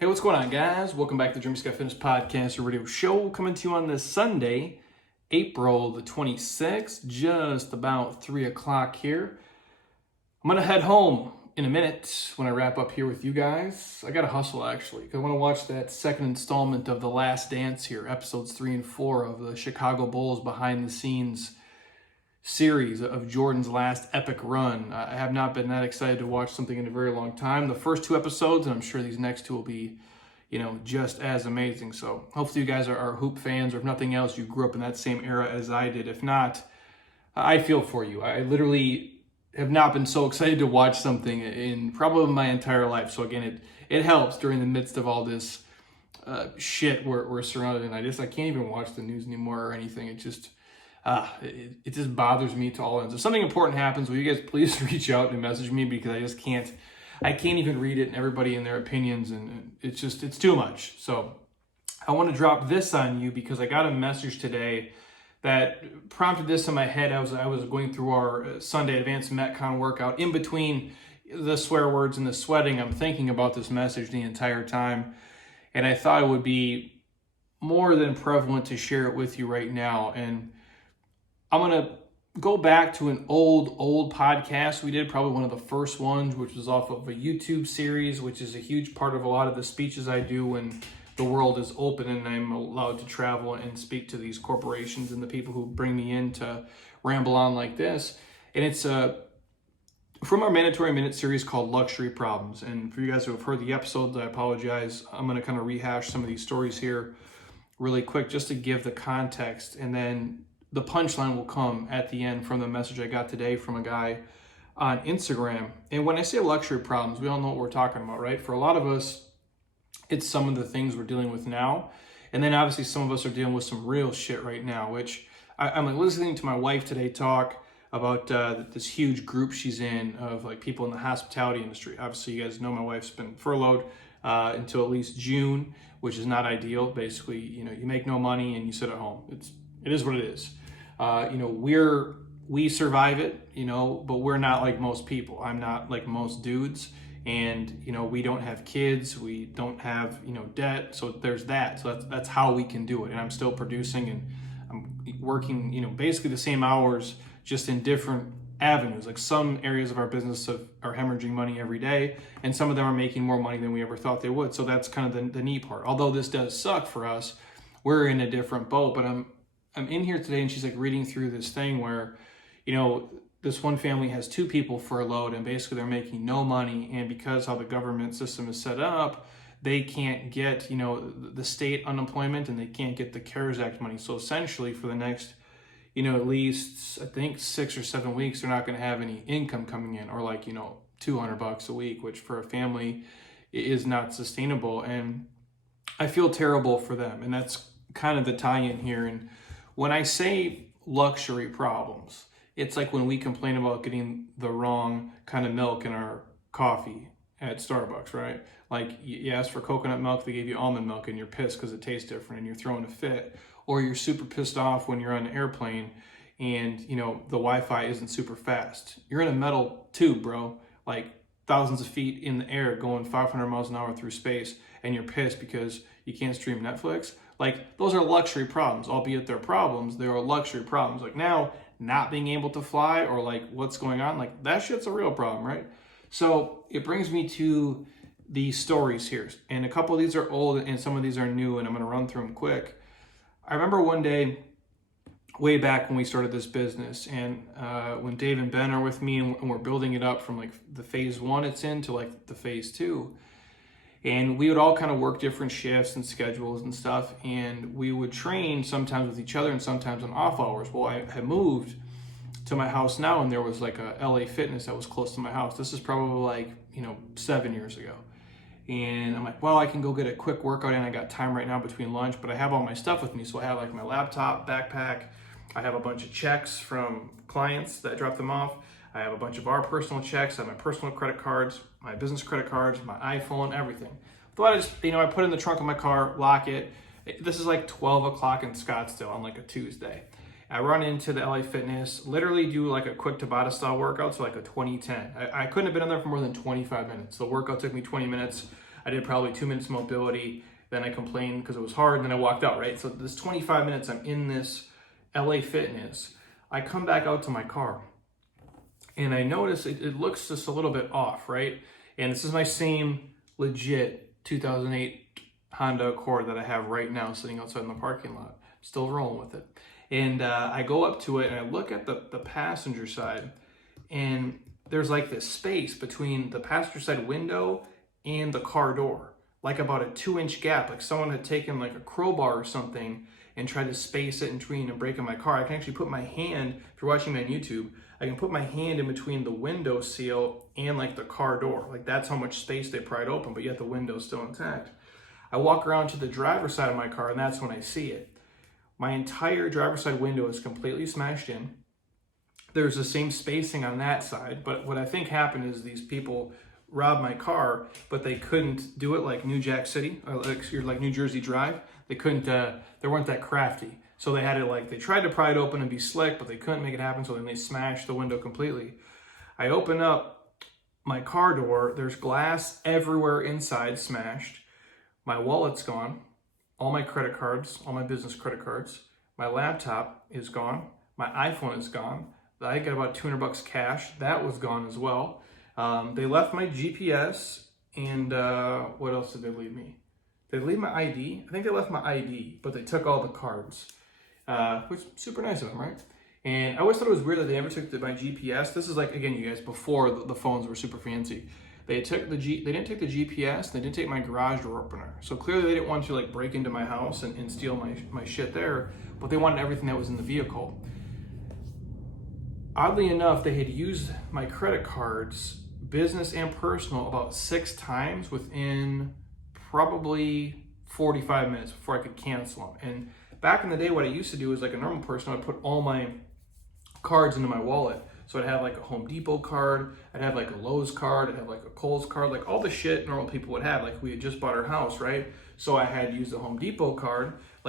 Hey, what's going on, guys? Welcome back to the Dream Sky Fitness Podcast, a radio show coming to you on this Sunday, April the 26th, just about 3 o'clock here. I'm going to head home in a minute when I wrap up here with you guys. I got to hustle, actually, because I want to watch that second installment of The Last Dance here, episodes 3 and 4 of the Chicago Bulls behind-the-scenes series of Jordan's last epic run. I have not been that excited to watch something in a very long time. The first two episodes, and I'm sure these next two will be, just as amazing. So hopefully you guys are hoop fans, or if nothing else, you grew up in that same era as I did. If not, I feel for you. I literally have not been so excited to watch something in probably my entire life. So again, it helps during the midst of all this shit we're surrounded in. I can't even watch the news anymore or anything. It just bothers me to all ends. If something important happens, will you guys please reach out and message me, because I can't even read it and everybody and their opinions, and it's too much. So I want to drop this on you because I got a message today that prompted this in my head. I was going through our Sunday Advanced Metcon workout. In between the swear words and the sweating, I'm thinking about this message the entire time, and I thought it would be more than prevalent to share it with you right now. And I'm going to go back to an old podcast we did, probably one of the first ones, which was off of a YouTube series, which is a huge part of a lot of the speeches I do when the world is open and I'm allowed to travel and speak to these corporations and the people who bring me in to ramble on like this. And it's from our Mandatory Minute series called Luxury Problems. And for you guys who have heard the episodes, I apologize. I'm going to kind of rehash some of these stories here really quick just to give the context, and then the punchline will come at the end from the message I got today from a guy on Instagram. And when I say luxury problems, we all know what we're talking about, right? For a lot of us, it's some of the things we're dealing with now. And then obviously some of us are dealing with some real shit right now, which I'm like listening to my wife today talk about this huge group she's in of like people in the hospitality industry. Obviously, you guys know my wife's been furloughed until at least June, which is not ideal. Basically, you make no money and you sit at home. It is what it is. We survive it, but we're not like most people. I'm not like most dudes, and we don't have kids, we don't have debt, so there's that. So that's how we can do it. And I'm still producing, and I'm working basically the same hours, just in different avenues. Like some areas of our business are hemorrhaging money every day, and some of them are making more money than we ever thought they would. So that's kind of the neat part. Although this does suck for us, we're in a different boat. But I'm in here today, and she's like reading through this thing where, this one family has two people furloughed, and basically they're making no money. And because how the government system is set up, they can't get, the state unemployment, and they can't get the CARES Act money. So essentially for the next, at least I think 6 or 7 weeks, they're not going to have any income coming in, or like, $200 a week, which for a family is not sustainable. And I feel terrible for them. And that's kind of the tie-in here. And when I say luxury problems, it's like when we complain about getting the wrong kind of milk in our coffee at Starbucks, right? Like you ask for coconut milk, they give you almond milk, and you're pissed because it tastes different and you're throwing a fit. Or you're super pissed off when you're on an airplane and the Wi-Fi isn't super fast. You're in a metal tube, bro, like thousands of feet in the air going 500 miles an hour through space, and you're pissed because you can't stream Netflix. Like, those are luxury problems, albeit they're problems. They are luxury problems. Like now, not being able to fly, or like what's going on, like that shit's a real problem, right? So it brings me to the stories here. And a couple of these are old and some of these are new, and I'm going to run through them quick. I remember one day, way back when we started this business, and when Dave and Ben are with me, and we're building it up from like the phase 1 it's in to like the phase 2. And we would all kind of work different shifts and schedules and stuff, and we would train sometimes with each other and sometimes on off hours. Well, I had moved to my house now, and there was like a LA Fitness that was close to my house. This is probably like 7 years ago. And I'm like, well, I can go get a quick workout in. I got time right now between lunch, but I have all my stuff with me. So I have like my laptop, backpack. I have a bunch of checks from clients that drop them off. I have a bunch of our personal checks. I have my personal credit cards, my business credit cards, my iPhone, everything. But I just, I put it in the trunk of my car, lock it. This is like 12 o'clock in Scottsdale on like a Tuesday. I run into the LA Fitness, literally do like a quick Tabata style workout, so like a 20-10. I couldn't have been in there for more than 25 minutes. The workout took me 20 minutes. I did probably 2 minutes of mobility. Then I complained because it was hard, and then I walked out, right? So this 25 minutes I'm in this LA Fitness. I come back out to my car, and I notice it looks just a little bit off, right? And this is my same legit 2008 Honda Accord that I have right now sitting outside in the parking lot. Still rolling with it. And I go up to it and I look at the passenger side, and there's like this space between the passenger side window and the car door, like about a 2-inch gap, like someone had taken like a crowbar or something and tried to space it in between and break in my car. I can actually put my hand, if you're watching me on YouTube, I can put my hand in between the window seal and like the car door. Like that's how much space they pried open, but yet the window's still intact. I walk around to the driver's side of my car, and that's when I see it. My entire driver's side window is completely smashed in. There's the same spacing on that side, but what I think happened is these people robbed my car, but they couldn't do it like New Jack City, or like New Jersey Drive. They couldn't, they weren't that crafty. So they had it like, they tried to pry it open and be slick, but they couldn't make it happen, so then they smashed the window completely. I open up my car door, there's glass everywhere inside smashed. My wallet's gone. All my credit cards, all my business credit cards. My laptop is gone. My iPhone is gone. I got about $200 cash. That was gone as well. They left my GPS, and what else did they leave me? Did they leave my ID? I think they left my ID, but they took all the cards, which is super nice of them, right? And I always thought it was weird that they never took my GPS. This is like, again, you guys, before the phones were super fancy. They didn't take the GPS, they didn't take my garage door opener. So clearly they didn't want to like break into my house and steal my shit there, but they wanted everything that was in the vehicle. Oddly enough, they had used my credit cards, business and personal, about 6 times within probably 45 minutes before I could cancel them. And back in the day, what I used to do is like a normal person, I'd put all my cards into my wallet. So I'd have like a Home Depot card, I'd have like a Lowe's card, I'd have like a Kohl's card, like all the shit normal people would have. Like we had just bought our house, right? So I had used the Home Depot card. Like